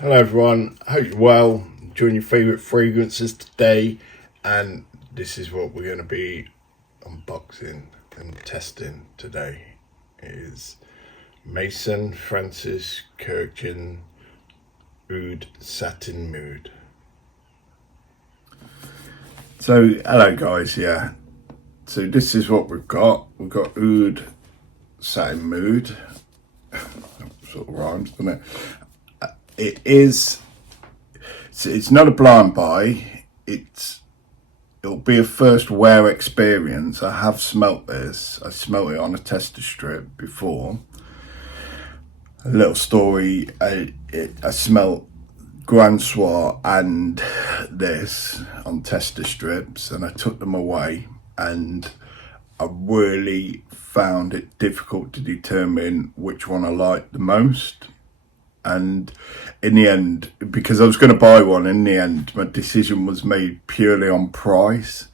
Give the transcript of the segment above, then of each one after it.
Hello everyone, hope you're well, enjoying your favourite fragrances today, and this is what we're going to be unboxing and testing today. It is Maison Francis Kurkdjian Oud Satin Mood. So hello guys, so this is what we've got. We've got Oud Satin Mood. Sort of rhymes, doesn't it? It's not a blind buy. It'll be a first wear experience. I have smelt this. I smelt it on a tester strip before. A little story. I smelt Grand Soir and this on tester strips, and I took them away, and I really found it difficult to determine which one I liked the most. And in the end, because I was going to buy one, in the end, my decision was made purely on price.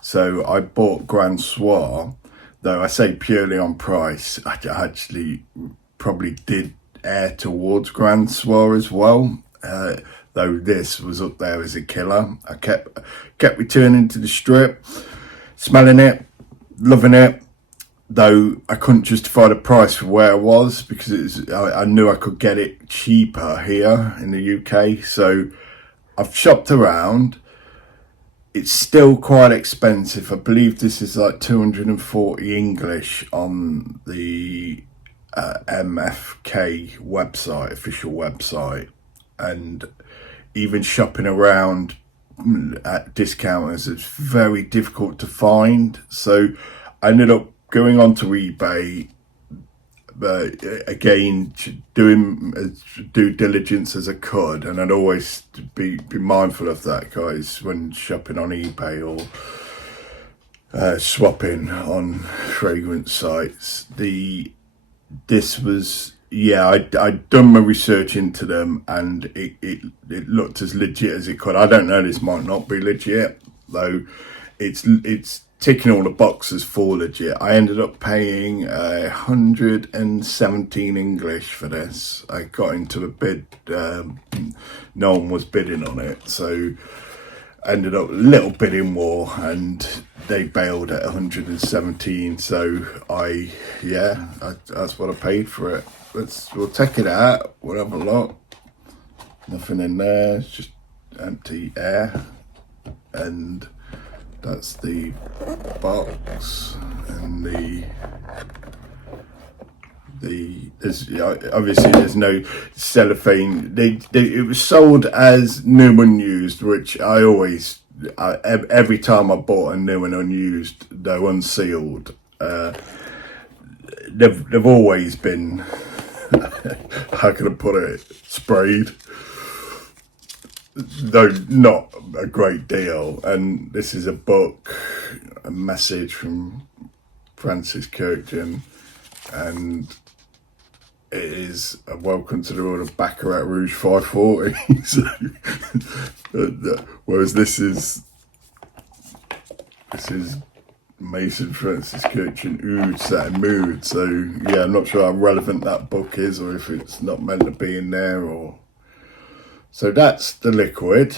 So I bought Grand Soir, though I say purely on price. I actually probably did err towards Grand Soir as well, though this was up there as a killer. I kept returning to the strip, smelling it, loving it. Though I couldn't justify the price for where it was, because I knew I could get it cheaper here in the UK. So I've shopped around. It's still quite expensive. I believe this is like 240 English on the MFK website, official website. And even shopping around at discounters, it's very difficult to find. So I ended up going on to eBay, again, doing as due diligence as I could, and I'd always be mindful of that, guys, when shopping on eBay or swapping on fragrance sites. This was, I'd done my research into them, and it looked as legit as it could. I don't know, this might not be legit, though. It's ticking all the boxes for legit. I ended up paying 117 English for this. I got into a bid, no one was bidding on it, so I ended up a little bidding war, and they bailed at 117. So that's what I paid for it. We'll take it out. We'll have a look. Nothing in there. It's just empty air, and that's the box, and obviously there's no cellophane. It was sold as new and used, which every time I bought a new and unused, though unsealed, they've always been how can I put it, sprayed, though not a great deal. And this is a book, a message from Francis Kurkdjian, and it is a welcome to the world of Baccarat Rouge 540. So, whereas this is Maison Francis Kurkdjian Oud Satin Mood. So yeah, I'm not sure how relevant that book is, or if it's not meant to be in there, or. So that's the liquid.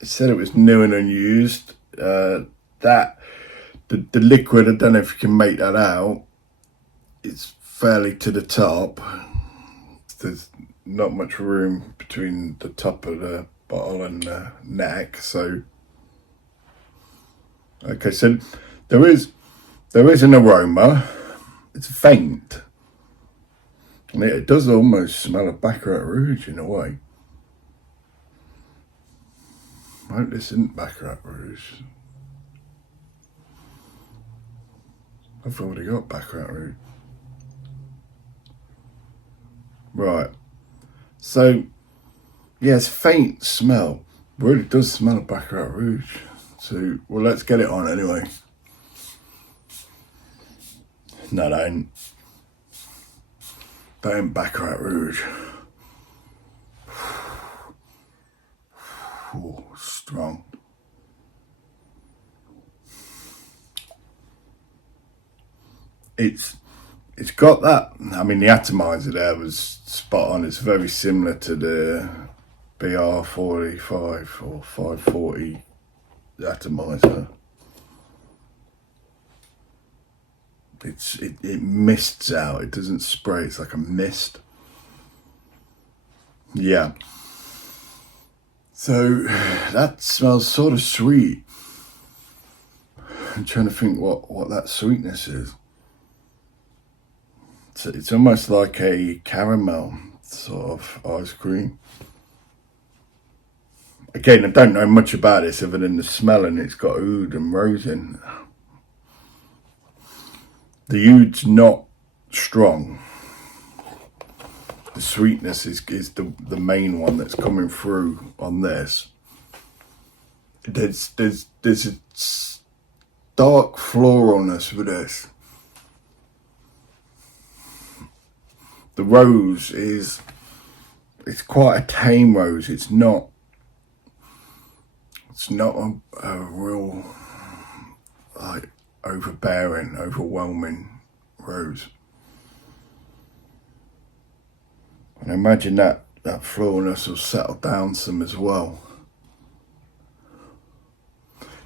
It said it was new and unused. The liquid, I don't know if you can make that out. It's fairly to the top. There's not much room between the top of the bottle and the neck. So, okay, so there is an aroma. It's faint. And it does almost smell of Baccarat Rouge in a way. I hope this isn't Baccarat Rouge. I've already got Baccarat Rouge. Right. So, it's faint smell. It really does smell of Baccarat Rouge. So, well, let's get it on anyway. No, that ain't Baccarat Rouge. Ooh, strong. It's it's got that. I mean, the atomizer there was spot on. It's very similar to the BR45 or 540 atomizer. It mists out. It doesn't spray. It's like a mist. Yeah. So that smells sort of sweet. I'm trying to think what that sweetness is. It's almost like a caramel sort of ice cream. Again, I don't know much about this other than the smell, and it's got oud and rose in. The oud's not strong. The sweetness is the main one that's coming through on this. There's a dark floralness with this. The rose it's quite a tame rose. It's not a real like overbearing, overwhelming rose. And I imagine that floralness will settle down some as well.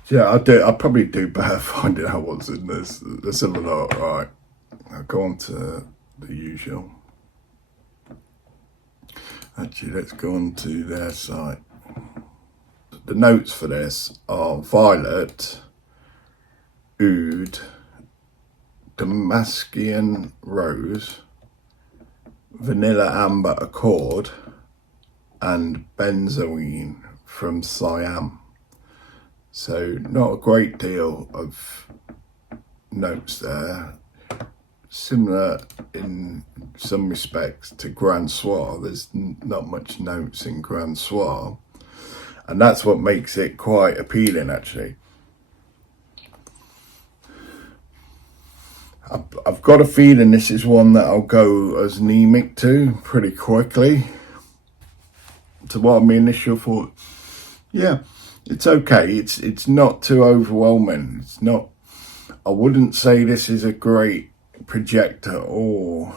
Yeah, I'll probably do better finding out what's in this. Let's have a look. Right, I'll go on to the usual. Actually, let's go on to their site. The notes for this are violet, oud, Damascus rose, vanilla amber accord, and benzoin from Siam. So not a great deal of notes there. Similar in some respects to Grand Soir. There's not much notes in Grand Soir, and that's what makes it quite appealing actually. I've got a feeling this is one that I'll go as anemic to pretty quickly. So what my initial thought, yeah, it's okay. It's not too overwhelming. It's not. I wouldn't say this is a great projector or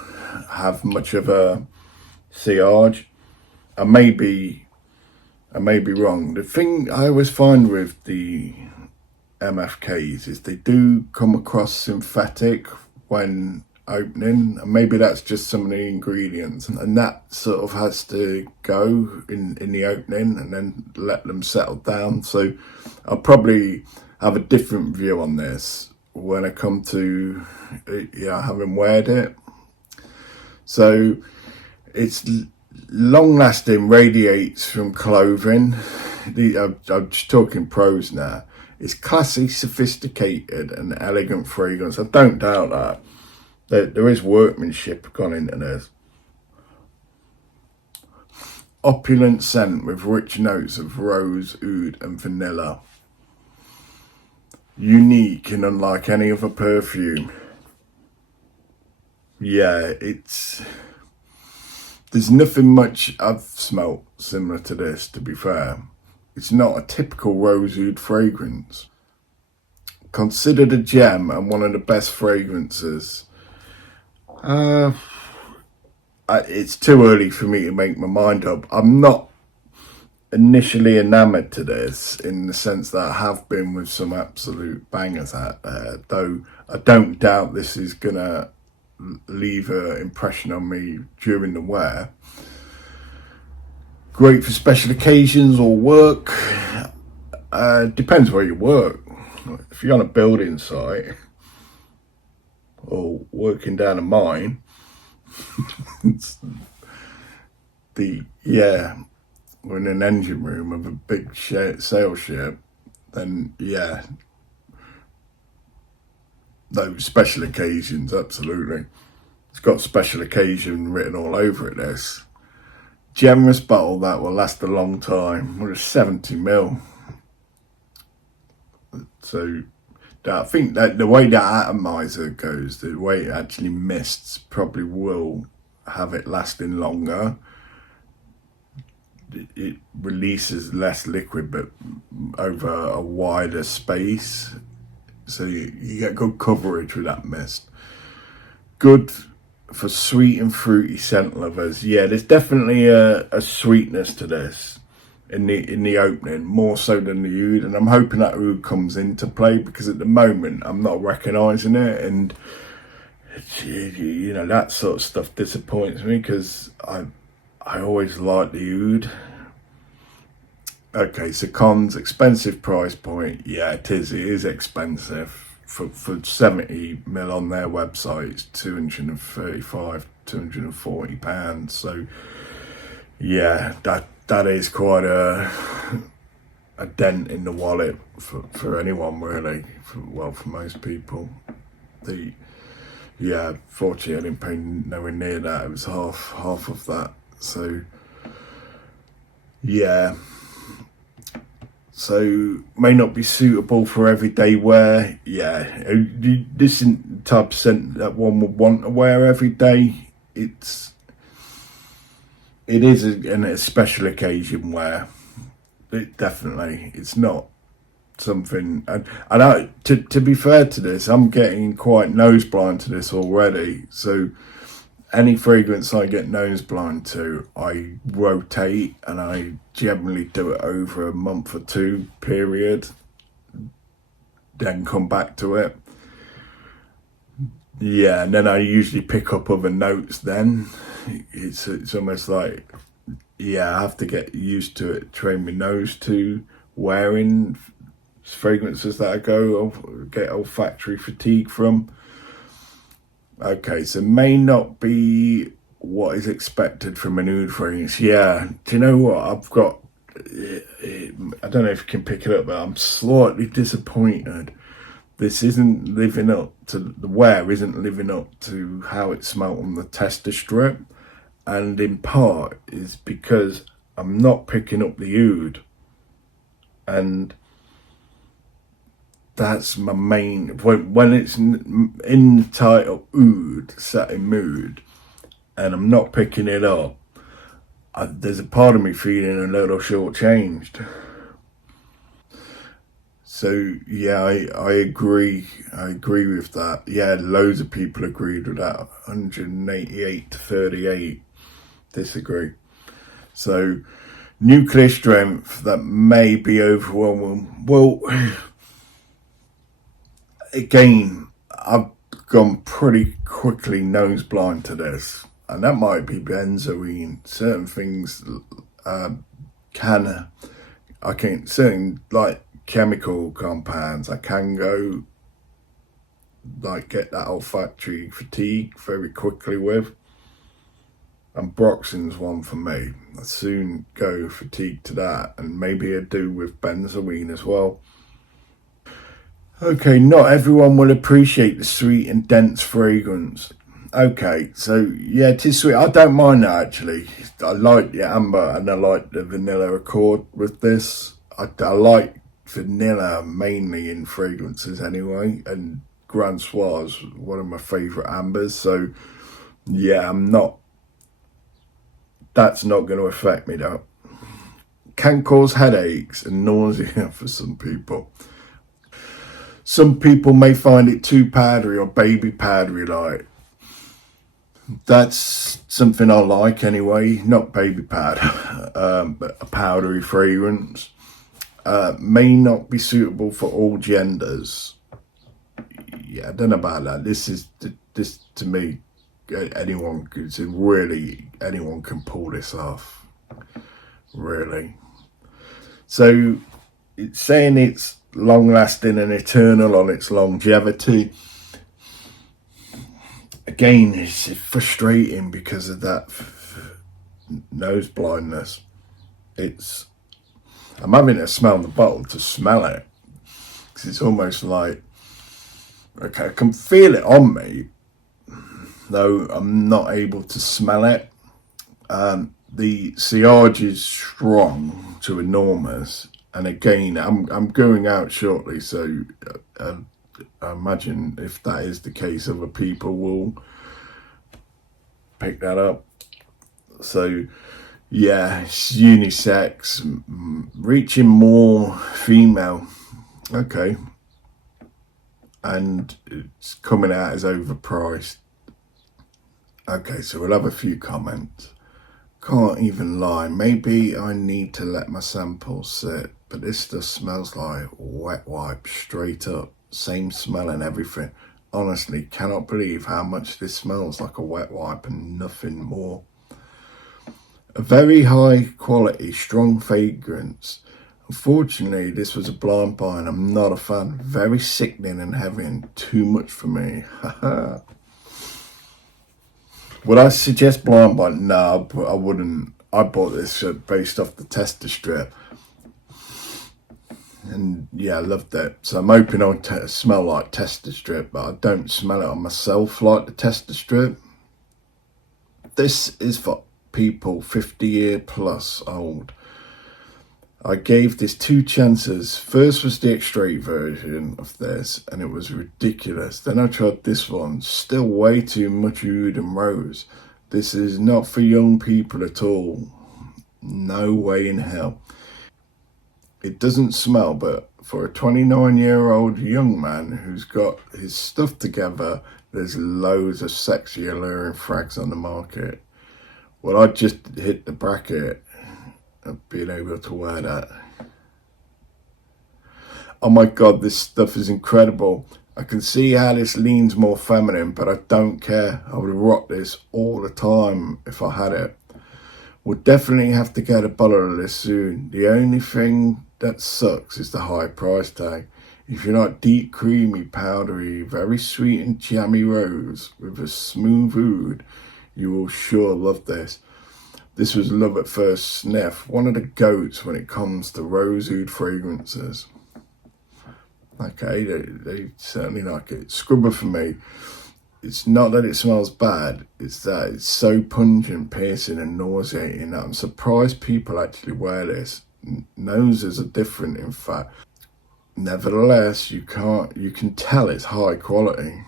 have much of a sillage. I may be wrong. The thing I always find with the MFKs is they do come across synthetic when opening, and maybe that's just some of the ingredients, and that sort of has to go in the opening and then let them settle down. So I'll probably have a different view on this when I come to having weared it. So it's long lasting, radiates from clothing. I'm just talking pros now. It's classy, sophisticated and elegant fragrance. I don't doubt that. There is workmanship gone into this. Opulent scent with rich notes of rose, oud and vanilla. Unique and unlike any other perfume. Yeah, there's nothing much I've smelt similar to this, to be fair. It's not a typical rose oud fragrance. Considered a gem and one of the best fragrances. It's too early for me to make my mind up. I'm not initially enamoured to this in the sense that I have been with some absolute bangers out there, though I don't doubt this is gonna leave an impression on me during the wear. Great for special occasions or work. Depends where you work. If you're on a building site or working down a mine, or in an engine room of a big sail ship, then yeah, those special occasions, absolutely. It's got special occasion written all over it, this. Generous bottle that will last a long time. Well, it's 70ml. So I think that the way that atomizer goes, the way it actually mists, probably will have it lasting longer. It releases less liquid, but over a wider space. So you get good coverage with that mist. good for sweet and fruity scent lovers. Yeah, there's definitely a sweetness to this in the opening, more so than the oud, and I'm hoping that oud comes into play, because at the moment I'm not recognising it, and you know, that sort of stuff disappoints me, because I always like the oud. Okay, so cons, expensive price point. Yeah, it is expensive. For 70ml on their website, it's 235, £240. So yeah, that is quite a dent in the wallet for anyone, really. For most people. Fortunately I didn't pay nowhere near that. It was half of that. So yeah. So may not be suitable for everyday wear. Yeah, this type of scent that one would want to wear every day. It is a special occasion wear. It's not something. And to be fair to this, I'm getting quite nose blind to this already. So any fragrance I get nose blind to, I rotate, and I generally do it over a month or two period, then come back to it. Yeah, and then I usually pick up other notes then. It's almost like, yeah, I have to get used to it, train my nose to wearing fragrances that I get olfactory fatigue from. Okay, so may not be what is expected from an oud fragrance. Yeah, do you know what? I don't know if you can pick it up, but I'm slightly disappointed. This isn't living up to, the wear isn't living up to how it smelled on the tester strip. And in part is because I'm not picking up the oud. And that's my main when it's in the title Oud Satin Mood and I'm not picking it up. There's a part of me feeling a little shortchanged. So yeah, I agree with that. Yeah, loads of people agreed with that. 188 to 38 disagree. So nuclear strength, that may be overwhelming. Well, again, I've gone pretty quickly nose blind to this, and that might be benzoin. Certain things certain like chemical compounds, I can go like get that olfactory fatigue very quickly with. And Broxin's one for me. I soon go fatigue to that, and maybe I do with benzoin as well. Okay, not everyone will appreciate the sweet and dense fragrance. Okay, so yeah, it is sweet. I don't mind that, actually. I like the amber and I like the vanilla accord with this. I like vanilla mainly in fragrances anyway, and Grand Soir's one of my favourite ambers. So yeah, that's not going to affect me though. Can cause headaches and nausea for some people. Some people may find it too powdery or baby powdery like. That's something I like anyway, not baby powder, but a powdery fragrance. May not be suitable for all genders. Yeah, I don't know about that. This to me, anyone can pull this off, really. So it's saying it's long lasting and eternal on its longevity. Again, it's frustrating because of that nose blindness. I'm having to smell the bottle to smell it, because it's almost like, okay, I can feel it on me, though I'm not able to smell it. The sillage is strong to enormous, and again, I'm going out shortly, so I imagine if that is the case, other people will pick that up. So yeah, it's unisex, reaching more female. Okay, and it's coming out as overpriced. Okay, so we'll have a few comments. Can't even lie, maybe I need to let my sample sit, but this stuff smells like wet wipe straight up. Same smell and everything. Honestly, cannot believe how much this smells like a wet wipe and nothing more. A very high quality, strong fragrance. Unfortunately, this was a blind buy and I'm not a fan. Very sickening and heavy and too much for me. Would I suggest blind buy? No, but I wouldn't. I bought this based off the tester strip. And yeah, I loved it. So I'm hoping I'll smell like tester strip, but I don't smell it on myself like the tester strip. This is for people 50-year plus old. I gave this 2 chances. First was the extrait version of this, and it was ridiculous. Then I tried this one, still way too much oud and rose. This is not for young people at all. No way in hell. It doesn't smell, but for a 29-year-old young man who's got his stuff together, there's loads of sexy alluring frags on the market. Well, I just hit the bracket of being able to wear that. Oh my god, this stuff is incredible. I can see how this leans more feminine, but I don't care. I would rock this all the time if I had it. We'll definitely have to get a bottle of this soon. The only thing that sucks is the high price tag. If you like deep, creamy, powdery, very sweet and jammy rose with a smooth oud, you will sure love this. This was love at first sniff, one of the goats when it comes to rose oud fragrances. Okay, they certainly like it. Scrubber for me, it's not that it smells bad, it's that it's so pungent, piercing and nauseating that I'm surprised people actually wear this. Noses are different, in fact. Nevertheless, you can tell it's high quality.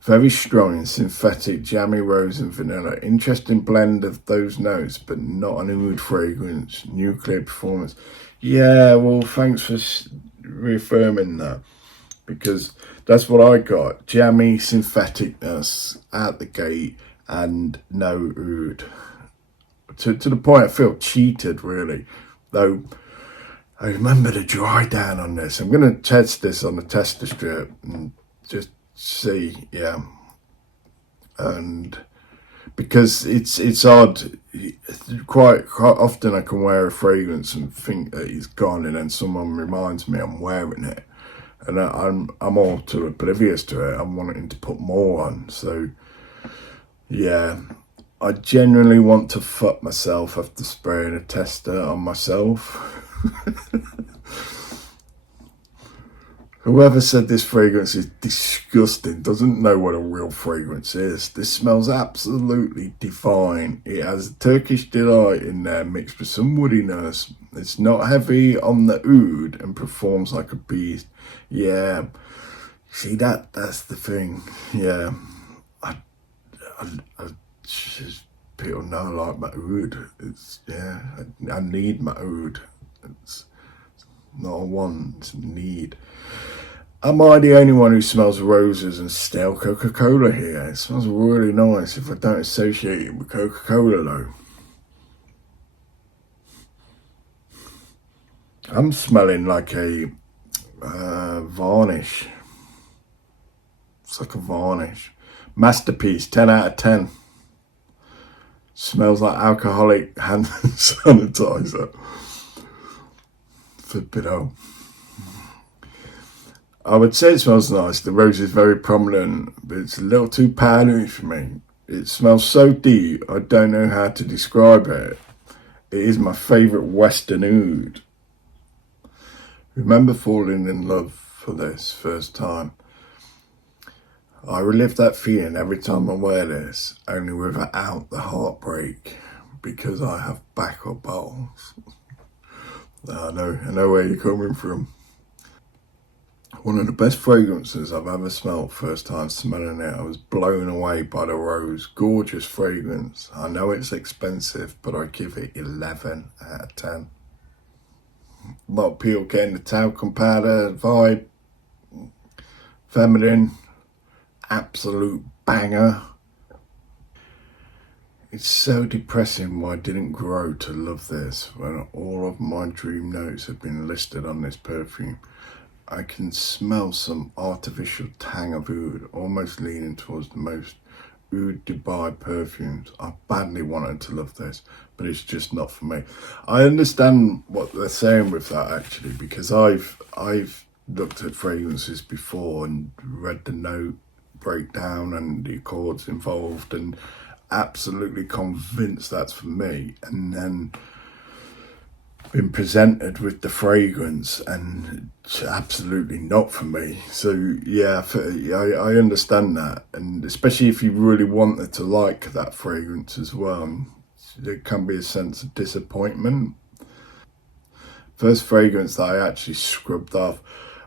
Very strong and synthetic, jammy rose and vanilla. Interesting blend of those notes, but not an oud fragrance. Nuclear performance. Yeah, well, thanks for reaffirming that, because that's what I got. Jammy syntheticness out the gate and no oud. To the point I feel cheated, really. Though, I remember the dry down on this. I'm going to test this on the tester strip and just see, yeah. And because it's odd, quite often I can wear a fragrance and think that it's gone, and then someone reminds me I'm wearing it, and I'm all too oblivious to it. I'm wanting to put more on. So yeah, I genuinely want to fuck myself after spraying a tester on myself. Whoever said this fragrance is disgusting doesn't know what a real fragrance is. This smells absolutely divine. It has Turkish delight in there mixed with some woodiness. It's not heavy on the oud and performs like a beast. Yeah, see, that's the thing. Yeah, I just, people know I like my oud. It's, yeah, I need my oud. It's not a want, it's a need. Am I the only one who smells roses and stale Coca-Cola here? It smells really nice if I don't associate it with Coca-Cola though. I'm smelling like a varnish. It's like a varnish. Masterpiece, 10 out of 10. Smells like alcoholic hand sanitizer. Flip it out. I would say it smells nice. The rose is very prominent, but it's a little too powdery for me. It smells so deep, I don't know how to describe it. It is my favourite Western oud. Remember falling in love for this first time. I relive that feeling every time I wear this, only without the heartbreak, because I have backup bottles. I know where you're coming from. One of the best fragrances I've ever smelled. First time smelling it, I was blown away by the rose. Gorgeous fragrance. I know it's expensive, but I give it 11 out of 10. A lot of people getting the talcum powder vibe. Feminine. Absolute banger. It's so depressing why I didn't grow to love this when all of my dream notes have been listed on this perfume. I can smell some artificial tang of oud, almost leaning towards the most Oud Dubai perfumes. I badly wanted to love this, but it's just not for me. I understand what they're saying with that actually, because I've looked at fragrances before and read the note breakdown and the accords involved and absolutely convinced that's for me, and then been presented with the fragrance and it's absolutely not for me. So yeah, I understand that, and especially if you really wanted to like that fragrance as well, there can be a sense of disappointment. First fragrance that I actually scrubbed off,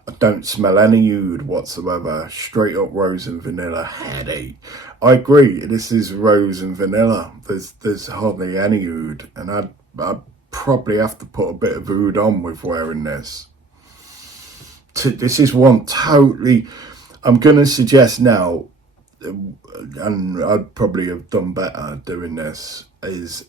I don't smell any oud whatsoever, straight up rose and vanilla, headache. I agree, this is rose and vanilla, there's hardly any oud, and I'd probably have to put a bit of oud on with wearing this. This is one totally, I'm going to suggest now, and I'd probably have done better doing this, is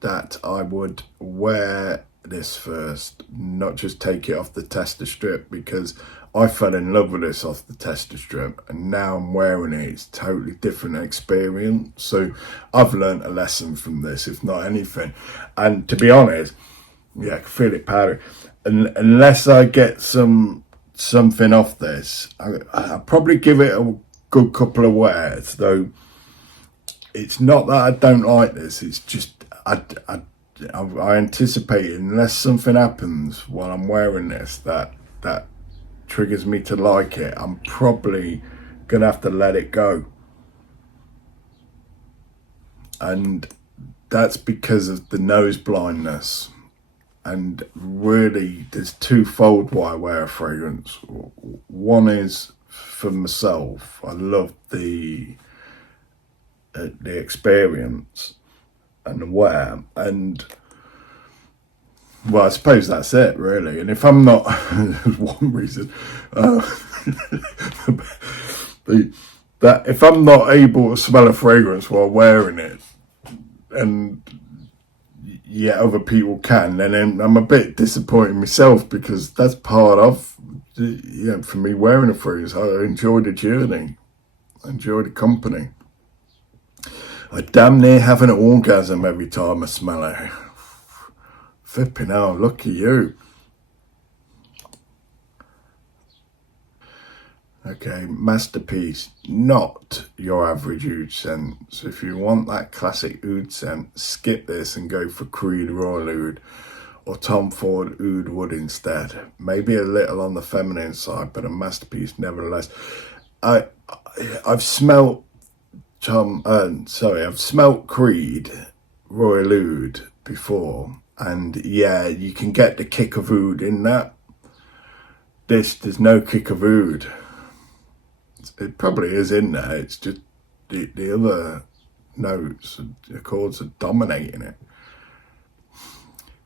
that I would wear this first, not just take it off the tester strip, because I fell in love with this off the tester strip and now I'm wearing it. It's a totally different experience. So I've learned a lesson from this, if not anything. And to be honest, yeah, I can feel it powder. And unless I get something off this, I'll probably give it a good couple of wears, though. It's not that I don't like this, it's just I anticipate, unless something happens while I'm wearing this that triggers me to like it, I'm probably gonna have to let it go. And that's because of the nose blindness. And really, there's twofold why I wear a fragrance. One is for myself. I love the experience and the wear, and well, I suppose that's it really. And if I'm not, one reason, that if I'm not able to smell a fragrance while wearing it, and yeah, other people can, then I'm a bit disappointed myself, because that's part of, for me wearing a fragrance. I enjoy the journey, I enjoy the company. I damn near have an orgasm every time I smell it. Flipping hell, look at you. Okay, masterpiece, not your average oud scent. So if you want that classic oud scent, skip this and go for Creed Royal Oud or Tom Ford Oud Wood instead. Maybe a little on the feminine side, but a masterpiece nevertheless. I've smelt I've smelt Creed Royal Oud before, and yeah, you can get the kick of oud in that. There's no kick of oud. It probably is in there, it's just the other notes, the chords are dominating it.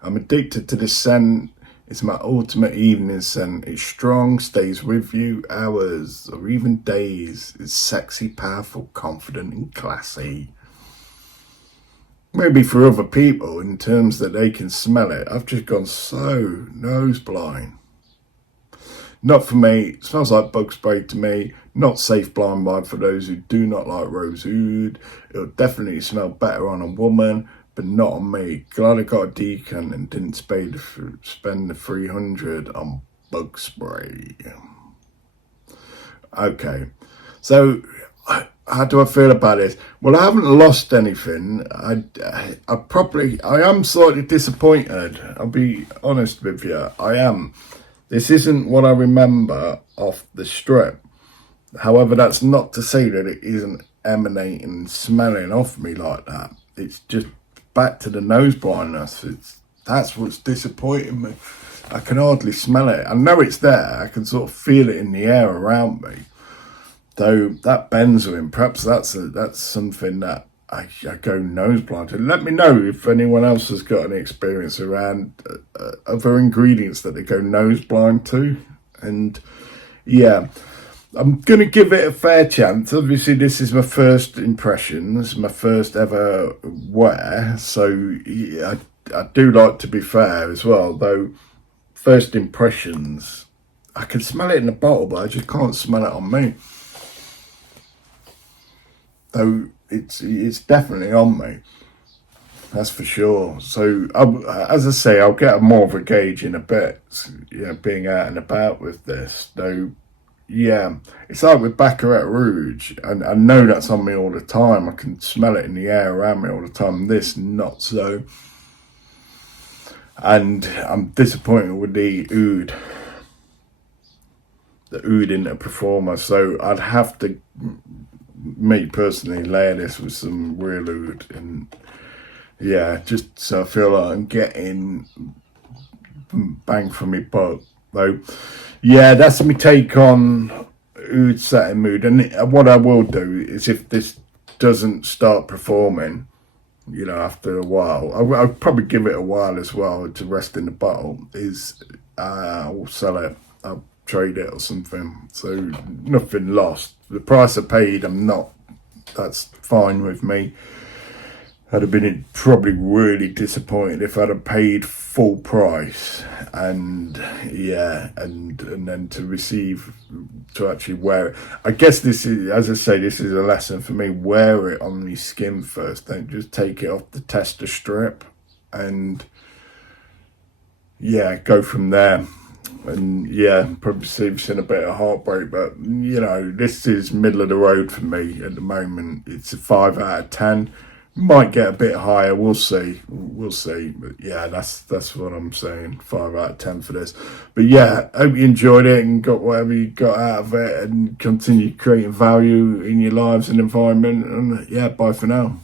I'm addicted to this scent. It's my ultimate evening scent. It's strong, stays with you hours or even days. It's sexy, powerful, confident and classy. Maybe for other people, in terms that they can smell it, I've just gone so nose blind. Not for me. It smells like bug spray to me. Not safe blind buy for those who do not like rose oud. It'll definitely smell better on a woman, but not on me. Glad I got a decant and didn't spend the 300 on bug spray. Okay, so how do I feel about this? Well, I haven't lost anything. I am slightly disappointed. I'll be honest with you. I am. This isn't what I remember off the strip. However, that's not to say that it isn't emanating, smelling off me like that. It's just back to the nose blindness. That's what's disappointing me. I can hardly smell it. I know it's there. I can sort of feel it in the air around me. Though that benzoin, perhaps that's something that I go nose blind to. Let me know if anyone else has got any experience around other ingredients that they go nose blind to. And yeah, I'm going to give it a fair chance. Obviously, this is my first impressions, my first ever wear. So yeah, I do like to be fair as well. Though, first impressions, I can smell it in the bottle, but I just can't smell it on me. Though it's definitely on me. That's for sure. So, as I say, I'll get more of a gauge in a bit, being out and about with this. Though, yeah, it's like with Baccarat Rouge, and I know that's on me all the time. I can smell it in the air around me all the time. This, not so. And I'm disappointed with the Oud into Performer. So I'd have to, me personally, layer this with some real Oud, and yeah, just so I feel like I'm getting bang for me buck. Though, yeah, that's my take on Oud Satin Mood. And what I will do is, if this doesn't start performing, after a while, I'll probably give it a while as well to rest in the bottle. I'll sell it, I'll trade it or something. So nothing lost. The price I paid, that's fine with me. I'd have been probably really disappointed if I'd have paid full price, and yeah, and then to actually wear it. I guess this is, as I say, this is a lesson for me. Wear it on your skin first. Don't just take it off the tester strip, and yeah, go from there. And yeah, probably saves in a bit of heartbreak, but this is middle of the road for me at the moment. It's a 5 out of 10. Might get a bit higher, we'll see. But yeah, that's what I'm saying. 5 out of 10 for this. But yeah, hope you enjoyed it and got whatever you got out of it, and continue creating value in your lives and environment. And yeah, bye for now.